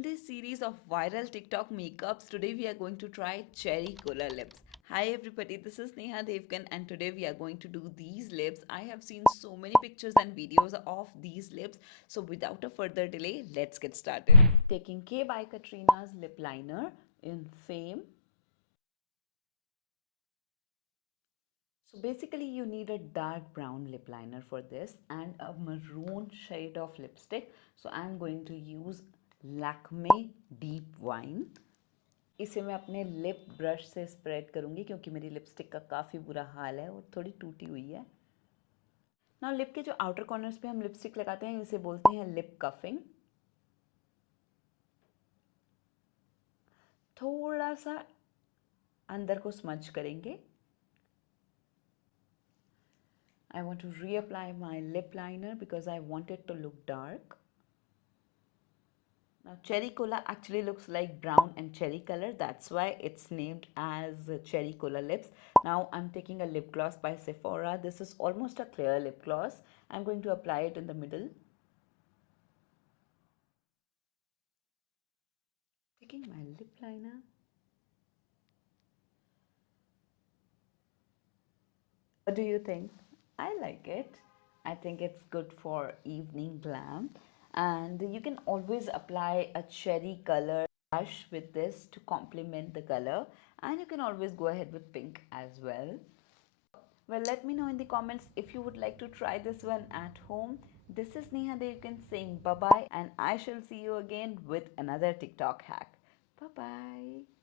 In this series of viral TikTok makeups, today we are going to try cherry cola lips. Hi everybody, this is Neha Devgan and today we are going to do these lips. I have seen so many pictures and videos of these lips. So without a further delay, let's get started. Taking K by Katrina's lip liner in Fame. So basically you need a dark brown lip liner for this and a maroon shade of lipstick. So I'm going to use Lakme Deep Wine. इसे मैं अपने lip brush से spread करूँगी क्योंकि मेरी lipstick का काफ़ी बुरा हाल है और थोड़ी टूटी हुई है. नाउ लिप के जो आउटर कॉर्नर्स पे हम लिपस्टिक लगाते हैं इसे बोलते हैं लिप कफिंग. थोड़ा सा अंदर को स्मज करेंगे. I want to reapply my lip liner because I want it to look dark. Now cherry cola actually looks like brown and cherry color. That's why it's named as cherry cola lips. Now I'm taking a lip gloss by Sephora. This is almost a clear lip gloss. I'm going to apply it in the middle. Taking my lip liner. What do you think? I like it. I think it's good for evening glam. And you can always apply a cherry color blush with this to complement the color. And you can always go ahead with pink as well. Well, let me know in the comments if you would like to try this one at home. This is Neha Devgan saying bye bye, and I shall see you again with another TikTok hack. Bye bye.